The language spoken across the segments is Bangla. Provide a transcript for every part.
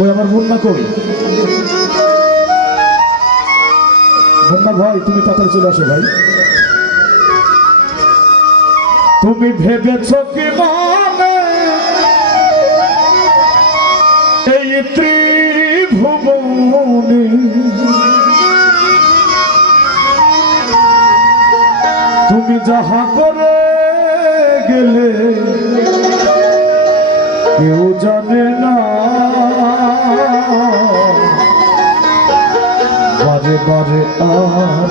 ওই আমার মুন্না কই? মুন্না ভাই, তুমি তাড়াতাড়ি চলে আসো ভাই। তুমি ভেবেছ কি মানে? এই ত্রিভুবনে তুমি যাহা করে গেলে, কেউ জানে বারে বারে আর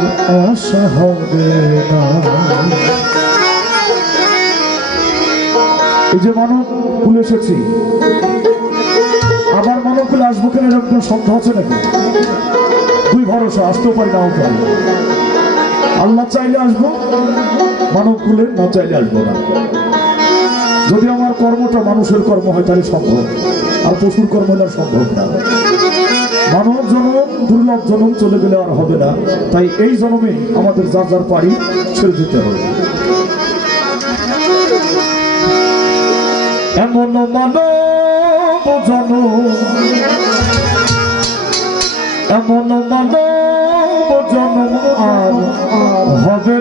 আশা হবে না। এই যে মানব কুলে এসেছি। আবার মানব কুলে আসব কেন? এরকম কোনো সন্দেহ আছে নাকি? দুই ভরসা, আসতেও পারি নাও পারি আল্লাহ চাইলে আসব মানব কুলে না চাইলে আসব না। যদি আমার কর্মটা মানুষের কর্ম হয়, তাহলে সম্ভব। আর পশুর কর্ম হলে সম্ভব না। মানব জনম দুর্লভ জনম চলে গেলে আর হবে না। তাই এই জনমে আমাদের যার যার পারি ছেড়ে দিতে হবে। এমন মানব জনম, এমন মানব জনম আর হবে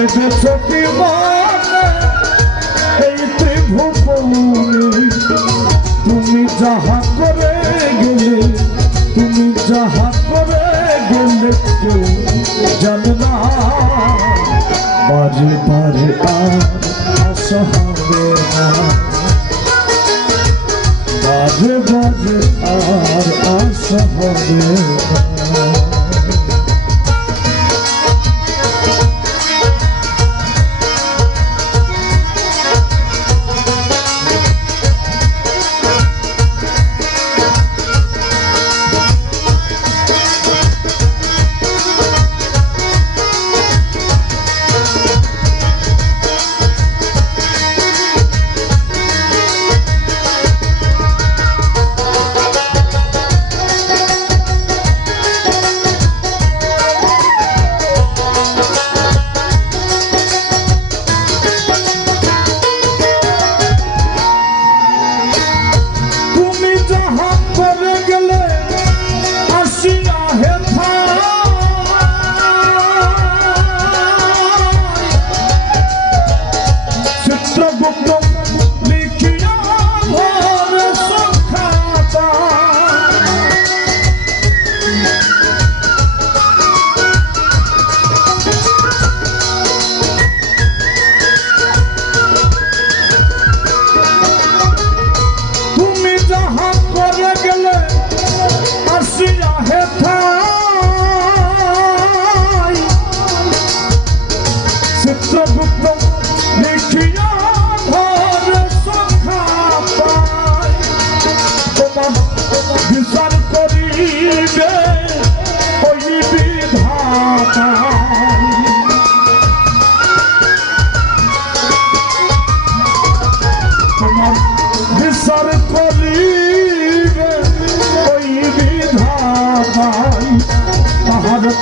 মানে এই ত্রিভুবনে তুমি যাহা করে গেলে, তুমি যাহা করে গেলে কেউ জানে আর আশা হবে না। আর আশা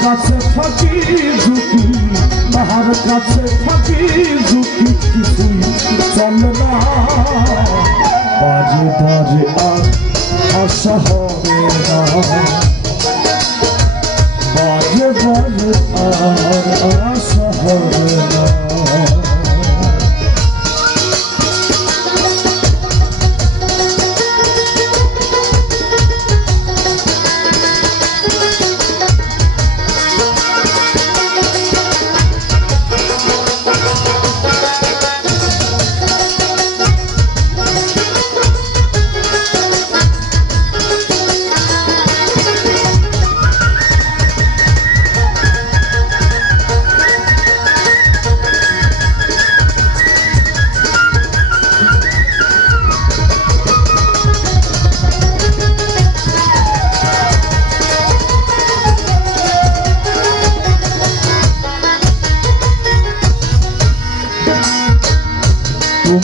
কাছে থাকি ঝুঁকি তাহার কাছে থাকি ঝুঁকি কিছুই চলে বাজে বাজে আর আশা না। বাজে বাজে আর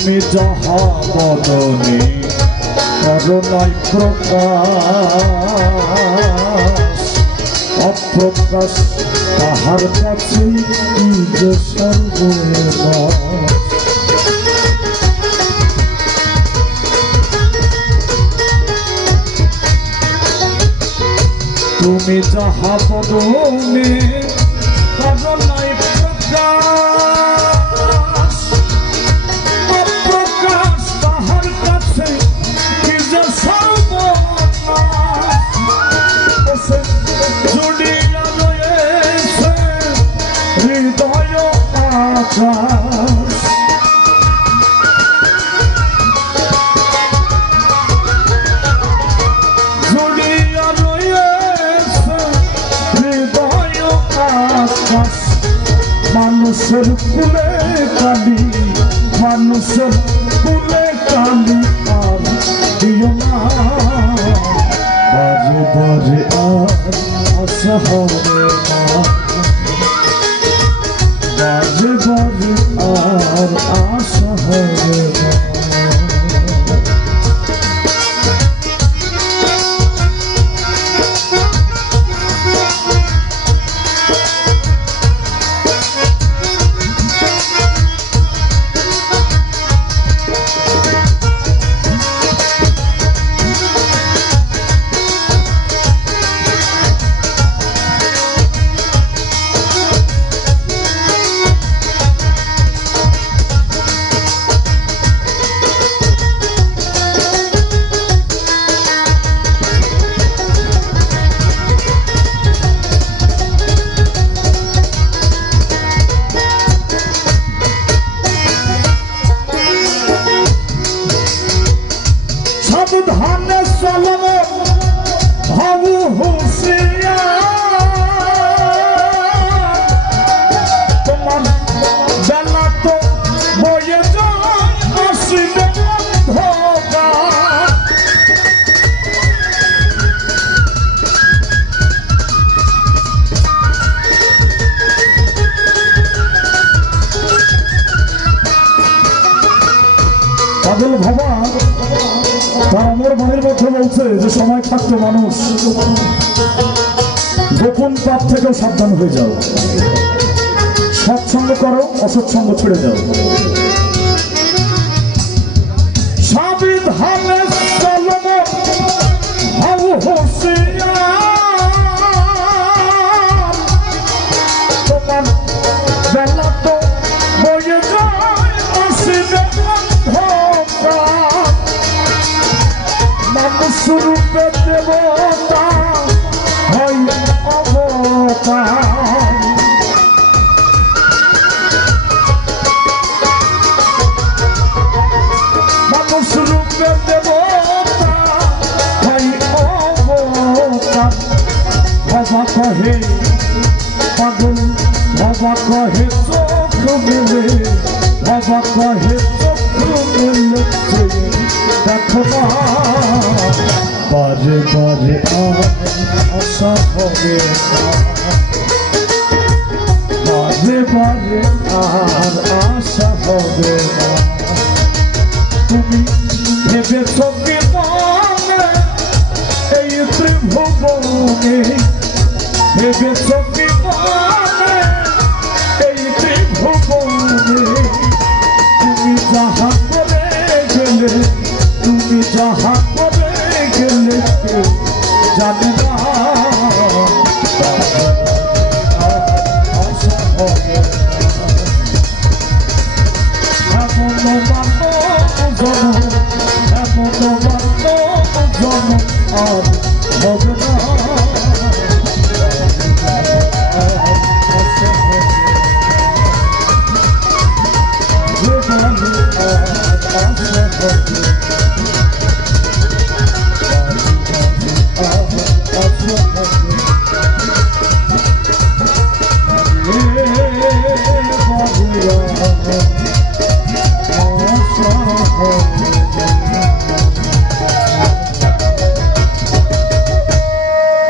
তুমি যাহা বদনে করুণাই প্রকাশ। অপ্রকাশ তাহার কাছে যে সর্বনাশ। তুমি যাহা বদনে করুণাই মানুষের কুলে কালি মানুষের কুলে কালি আর দিও না। বাজে বাজে আর আশা সাবধানে চলব হবু বলছে যে সময় থাকতে মানুষ গোপন পাপ থেকেও সাবধান হয়ে যাও। সৎসঙ্গ করো, অসৎসঙ্গ ছেড়ে দাও। রূপে আশা বাজে বাজে আর আশা হবে না। তুমি ভেবে সঙ্গে এই ত্রিভুবনে। ভেবেছ